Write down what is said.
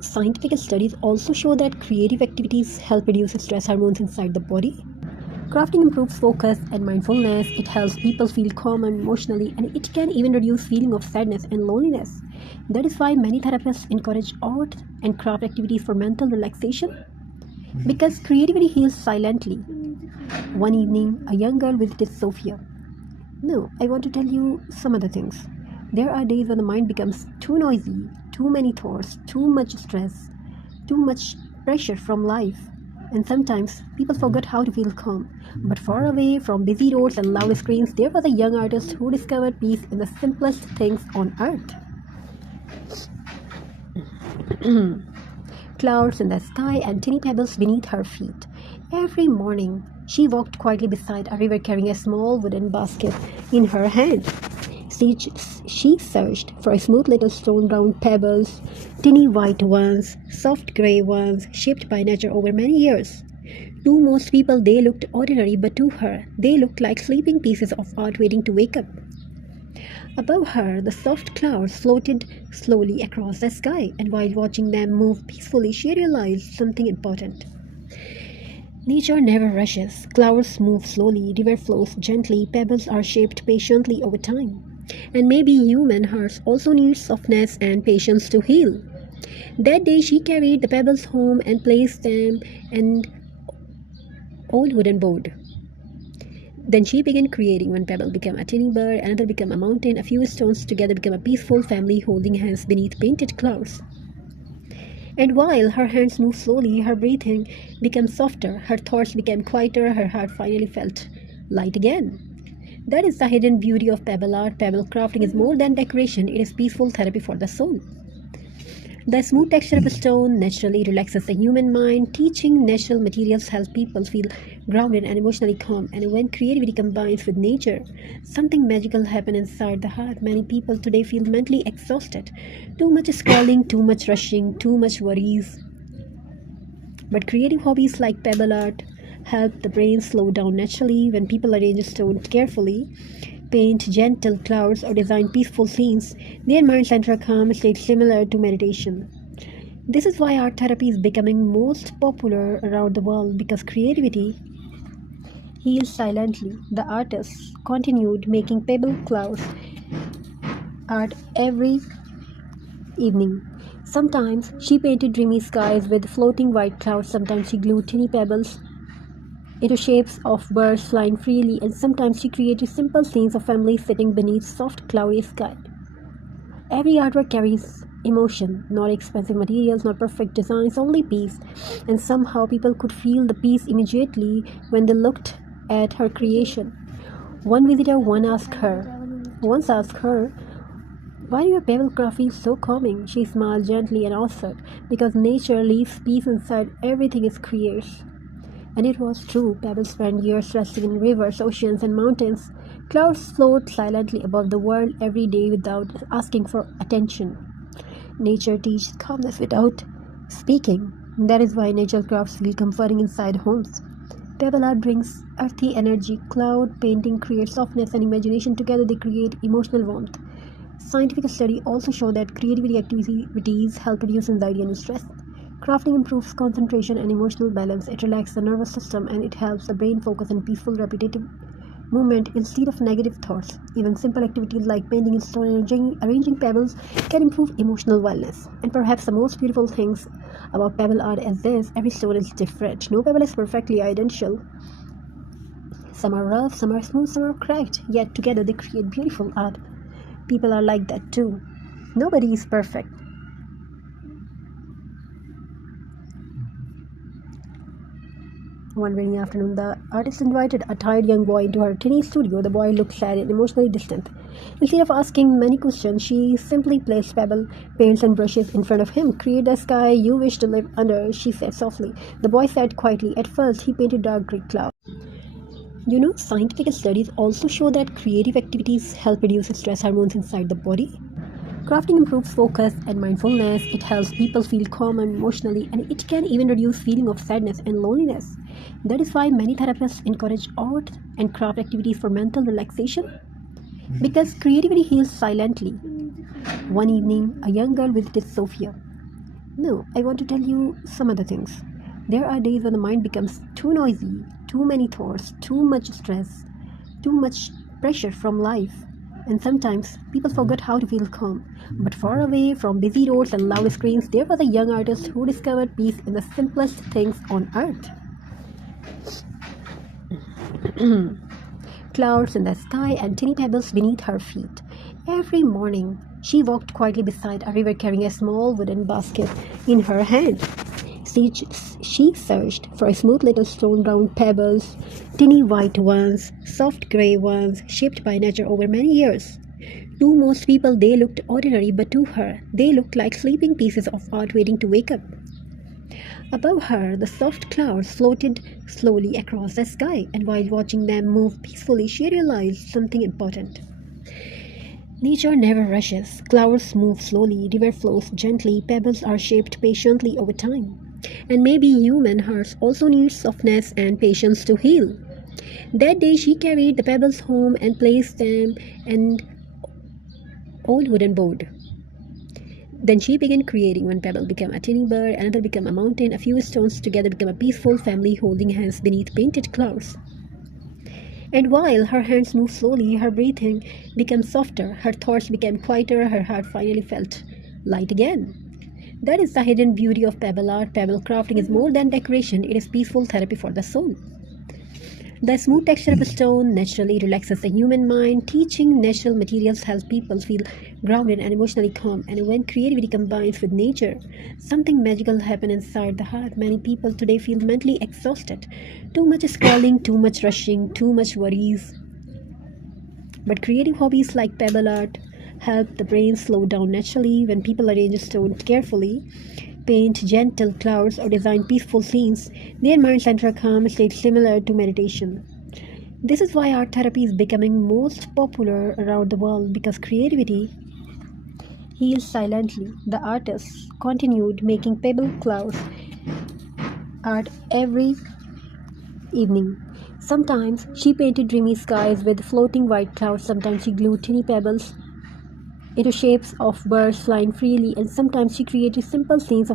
Scientific studies also show that creative activities help reduce stress hormones inside the body. Crafting improves focus and mindfulness. It helps people feel calm and emotionally, and it can even reduce feeling of sadness and loneliness. That is why many therapists encourage art and craft activities for mental relaxation. Because creativity heals silently. One evening, a young girl visited Sophia. No, I want to tell you some other things. There are days when the mind becomes too noisy, too many thoughts, too much stress, too much pressure from life. And sometimes people forget how to feel calm. But far away from busy roads and loud screens, there was a young artist who discovered peace in the simplest things on earth. Clouds in the sky and tiny pebbles beneath her feet. Every morning, she walked quietly beside a river carrying a small wooden basket in her hand. She searched for smooth little stone round pebbles, tiny white ones, soft grey ones, shaped by nature over many years. To most people, they looked ordinary, but to her, they looked like sleeping pieces of art waiting to wake up. Above her, the soft clouds floated slowly across the sky, and while watching them move peacefully, she realized something important. Nature never rushes. Clouds move slowly, river flows gently, pebbles are shaped patiently over time. And maybe human hearts also need softness and patience to heal. That day she carried the pebbles home and placed them in an old wooden board. Then she began creating. One pebble became a tiny bird, another became a mountain, a few stones together became a peaceful family holding hands beneath painted clouds. And while her hands moved slowly, her breathing became softer, her thoughts became quieter, her heart finally felt light again. That is the hidden beauty of pebble art. Pebble crafting is more than decoration, it is peaceful therapy for the soul. The smooth texture of stone naturally relaxes the human mind. Teaching natural materials helps people feel grounded and emotionally calm. And when creativity combines with nature, something magical happens inside the heart. Many people today feel mentally exhausted. Too much scrolling, too much rushing, too much worries. But creative hobbies like pebble art help the brain slow down naturally. When people arrange stone carefully, paint gentle clouds, or design peaceful scenes, their minds enter a calm state similar to meditation. This is why art therapy is becoming most popular around the world, because creativity heals silently. The artists continued making pebble clouds art every evening. Sometimes she painted dreamy skies with floating white clouds, sometimes she glued tiny pebbles into shapes of birds flying freely, and sometimes she created simple scenes of families sitting beneath soft cloudy sky. Every artwork carries emotion, not expensive materials, not perfect designs, only peace. And somehow people could feel the peace immediately when they looked at her creation. One visitor once asked her, "Why do your pebble craft feel so calming?" She smiled gently and answered, "Because nature leaves peace inside everything it creates." And it was true. Pebbles spent years resting in rivers, oceans, and mountains. Clouds float silently above the world every day without asking for attention. Nature teaches calmness without speaking. That is why natural crafts feel comforting inside homes. Pebble art brings earthy energy. Cloud painting creates softness and imagination. Together they create emotional warmth. Scientific studies also show that creativity activities help reduce anxiety and stress. Crafting improves concentration and emotional balance. It relaxes the nervous system and it helps the brain focus on peaceful, repetitive movement instead of negative thoughts. Even simple activities like painting in stone and arranging pebbles can improve emotional wellness. And perhaps the most beautiful things about pebble art is this: every stone is different. No pebble is perfectly identical. Some are rough, some are smooth, some are cracked, yet together they create beautiful art. People are like that too. Nobody is perfect. One rainy afternoon, the artist invited a tired young boy into her tiny studio. The boy looked sad and emotionally distant. Instead of asking many questions, she simply placed pebble, paints, and brushes in front of him. "Create the sky you wish to live under," she said softly. The boy sat quietly. At first, he painted dark gray clouds. Scientific studies also show that creative activities help reduce stress hormones inside the body. Crafting improves focus and mindfulness. It helps people feel calm and emotionally, and it can even reduce feeling of sadness and loneliness. That is why many therapists encourage art and craft activities for mental relaxation. Because creativity heals silently. One evening, a young girl visited Sophia. No, I want to tell you some other things. There are days when the mind becomes too noisy, too many thoughts, too much stress, too much pressure from life. And sometimes people forget how to feel calm. But far away from busy roads and loud screens, there was a young artist who discovered peace in the simplest things on earth. Clouds in the sky and tiny pebbles beneath her feet. Every morning, she walked quietly beside a river carrying a small wooden basket in her hand. She searched for smooth little stone round pebbles, tiny white ones, soft grey ones, shaped by nature over many years. To most people, they looked ordinary, but to her, they looked like sleeping pieces of art waiting to wake up. Above her, the soft clouds floated slowly across the sky, and while watching them move peacefully, she realized something important. Nature never rushes. Clouds move slowly, river flows gently, pebbles are shaped patiently over time. And maybe human hearts also need softness and patience to heal. That day she carried the pebbles home and placed them in an old wooden board. Then she began creating. One pebble became a tiny bird, another became a mountain, a few stones together became a peaceful family holding hands beneath painted clouds. And while her hands moved slowly, her breathing became softer, her thoughts became quieter, her heart finally felt light again. That is the hidden beauty of pebble art. Pebble crafting is more than decoration, it is peaceful therapy for the soul. The smooth texture of a stone naturally relaxes the human mind. Teaching natural materials helps people feel grounded and emotionally calm. And when creativity combines with nature, something magical happens inside the heart. Many people today feel mentally exhausted. Too much scrolling, too much rushing, too much worries. But creative hobbies like pebble art help the brain slow down naturally. When people arrange stone carefully, paint gentle clouds, or design peaceful scenes, their minds enter a calm state similar to meditation. This is why art therapy is becoming most popular around the world, because creativity heals silently. The artists continued making pebble clouds art every evening. Sometimes she painted dreamy skies with floating white clouds, sometimes she glued tiny pebbles into shapes of birds flying freely, and sometimes she created simple scenes of